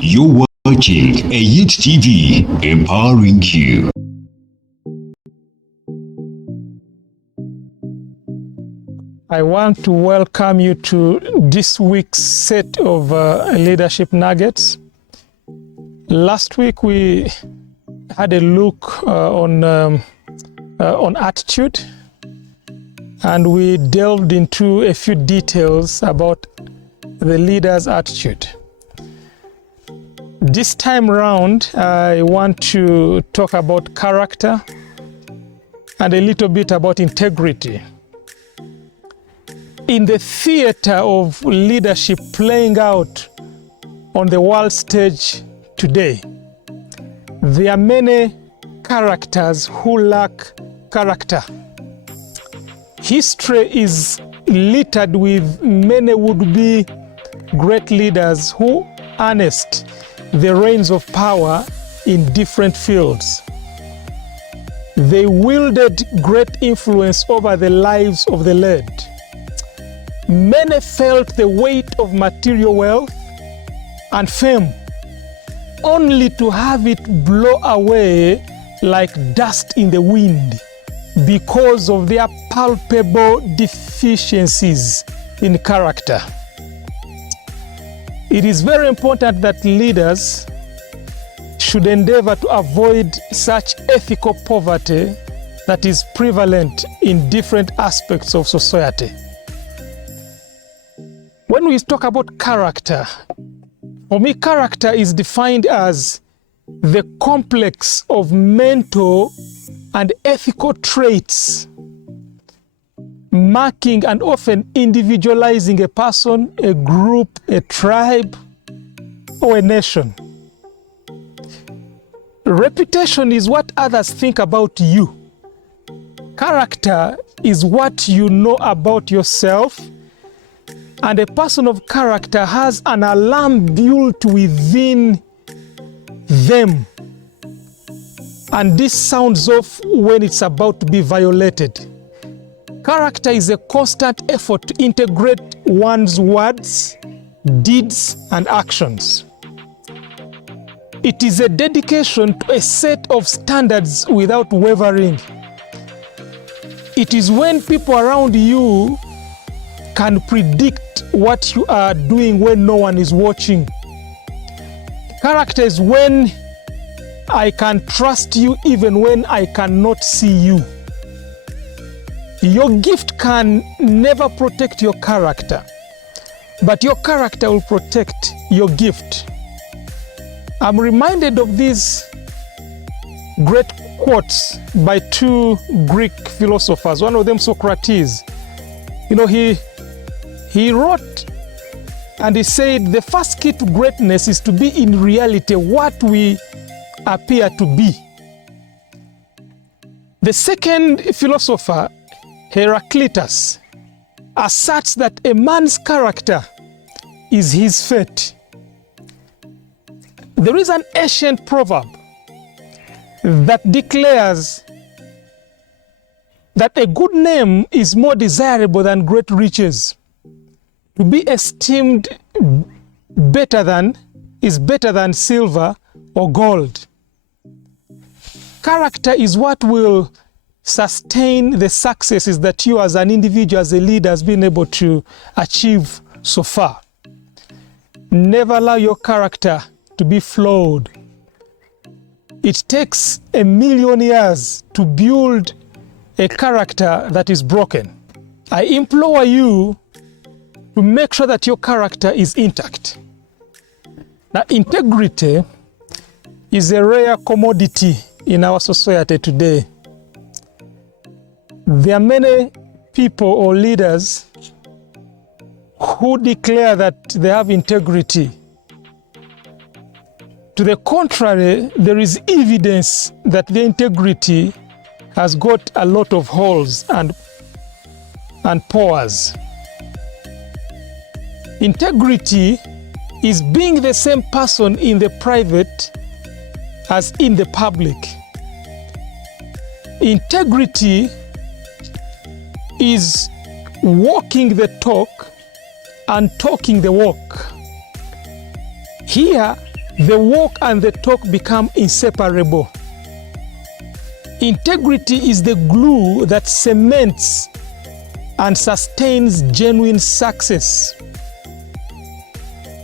You're watching a Youth TV, empowering you. I want to welcome you to this week's set of leadership nuggets. Last week we had a look on attitude, and we delved into a few details about the leader's attitude. This time around, I want to talk about character and a little bit about integrity. In the theater of leadership playing out on the world stage today, there are many characters who lack character. History is littered with many would-be great leaders who harnessed the reins of power in different fields. They wielded great influence over the lives of the led. Many felt the weight of material wealth and fame, only to have it blow away like dust in the wind because of their palpable deficiencies in character. It is very important that leaders should endeavor to avoid such ethical poverty that is prevalent in different aspects of society. When we talk about character, for me, character is defined as the complex of mental and ethical traits marking and often individualizing a person, a group, a tribe, or a nation. Reputation is what others think about you. Character is what you know about yourself, and a person of character has an alarm built within them, and this sounds off when it's about to be violated. Character is a constant effort to integrate one's words, deeds, and actions. It is a dedication to a set of standards without wavering. It is when people around you can predict what you are doing when no one is watching. Character is when I can trust you even when I cannot see you. Your gift can never protect your character, but your character will protect your gift. I'm reminded of these great quotes by two Greek philosophers, one of them Socrates. He wrote and he said, the first key to greatness is to be in reality what we appear to be. The second philosopher, Heraclitus, asserts that a man's character is his fate. There is an ancient proverb that declares that a good name is more desirable than great riches. To be esteemed is better than silver or gold. Character is what will sustain the successes that you as an individual, as a leader, has been able to achieve so far. Never allow your character to be flawed. It takes 1,000,000 years to build a character that is broken. I implore you to make sure that your character is intact. Now, integrity is a rare commodity in our society today. There are many people or leaders who declare that they have integrity. To the contrary, there is evidence that the integrity has got a lot of holes and pores. Integrity is being the same person in the private as in the public. Integrity is walking the talk and talking the walk. Here, the walk and the talk become inseparable. Integrity is the glue that cements and sustains genuine success.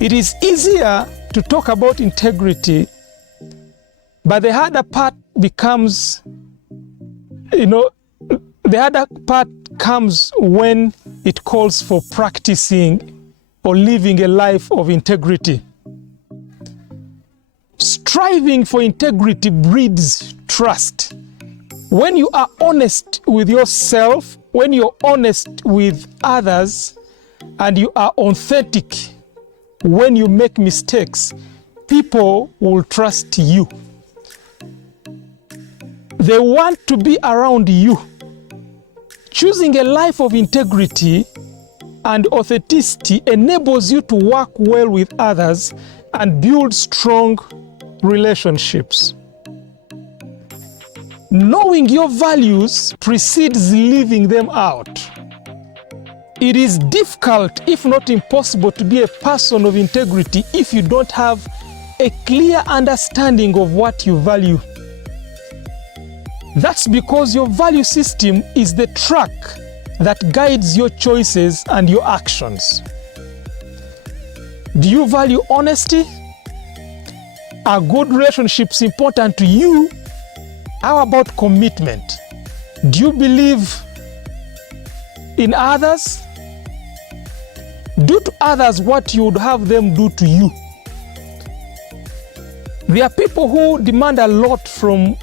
It is easier to talk about integrity, but the harder part becomes, the harder part comes when it calls for practicing or living a life of integrity. Striving for integrity breeds trust. When you are honest with yourself, when you're honest with others, and you are authentic when you make mistakes, people will trust you. They want to be around you. Choosing a life of integrity and authenticity enables you to work well with others and build strong relationships. Knowing your values precedes living them out. It is difficult, if not impossible, to be a person of integrity if you don't have a clear understanding of what you value. That's because your value system is the track that guides your choices and your actions. Do you value honesty? Are good relationships important to you? How about commitment? Do you believe in others? Do to others what you would have them do to you. There are people who demand a lot from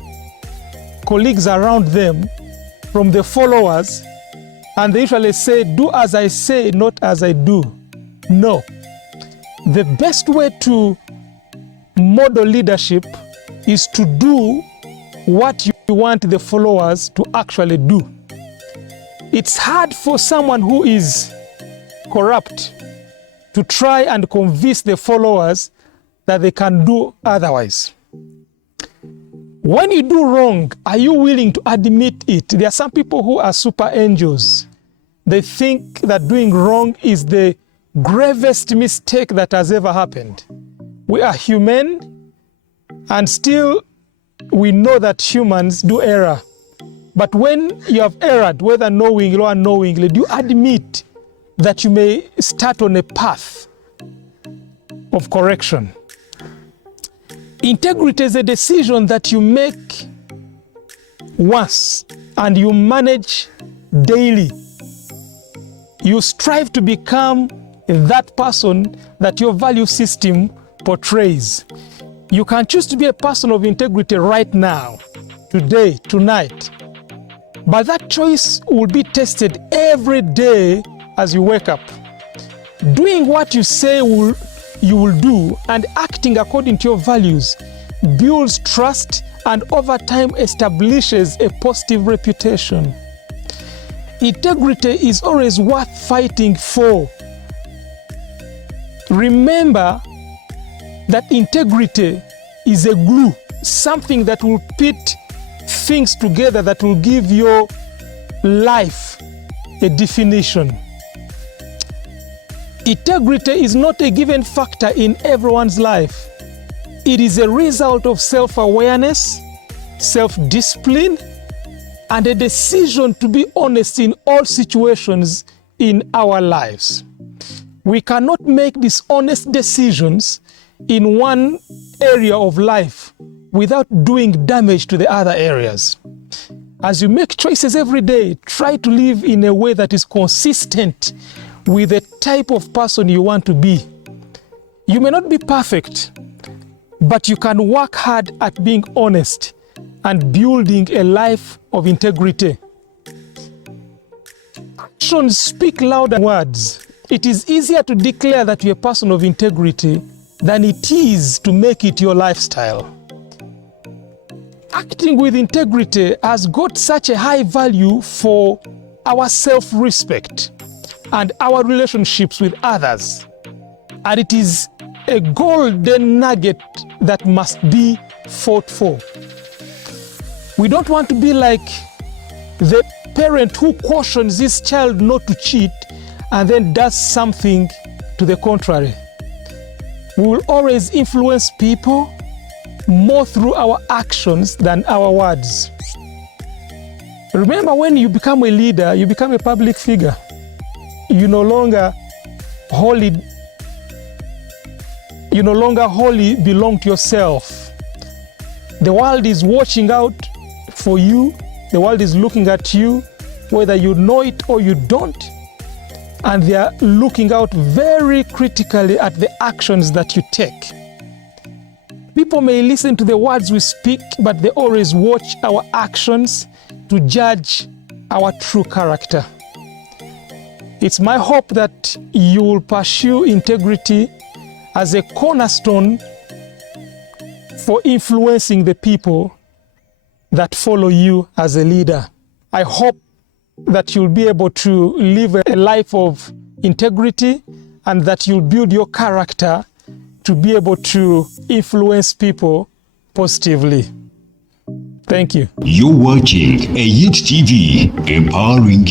colleagues around them, from the followers, and they usually say, do as I say, not as I do. No. The best way to model leadership is to do what you want the followers to actually do. It's hard for someone who is corrupt to try and convince the followers that they can do otherwise. When you do wrong, are you willing to admit it? There are some people who are super angels. They think that doing wrong is the gravest mistake that has ever happened. We are human, and still we know that humans do error. But when you have erred, whether knowingly or unknowingly, do you admit that you may start on a path of correction? Integrity is a decision that you make once and you manage daily. You strive to become that person that your value system portrays. You can choose to be a person of integrity right now, today, tonight. But that choice will be tested every day as you wake up. Doing what you say you will do and acting according to your values builds trust and over time establishes a positive reputation. Integrity is always worth fighting for. Remember that integrity is a glue, something that will put things together that will give your life a definition. Integrity is not a given factor in everyone's life. It is a result of self-awareness, self-discipline, and a decision to be honest in all situations in our lives. We cannot make dishonest decisions in one area of life without doing damage to the other areas. As you make choices every day, try to live in a way that is consistent with the type of person you want to be. You may not be perfect, but you can work hard at being honest and building a life of integrity. Actions speak louder than words. It is easier to declare that you're a person of integrity than it is to make it your lifestyle. Acting with integrity has got such a high value for our self-respect and our relationships with others. And it is a golden nugget that must be fought for. We don't want to be like the parent who cautions his child not to cheat and then does something to the contrary. We will always influence people more through our actions than our words. Remember, when you become a leader, you become a public figure. You no longer wholly belong to yourself. The world is watching out for you. The world is looking at you, whether you know it or you don't. And they are looking out very critically at the actions that you take. People may listen to the words we speak, but they always watch our actions to judge our true character. It's my hope that you will pursue integrity as a cornerstone for influencing the people that follow you as a leader. I hope that you'll be able to live a life of integrity and that you'll build your character to be able to influence people positively. Thank you. You're watching a Youth TV, empowering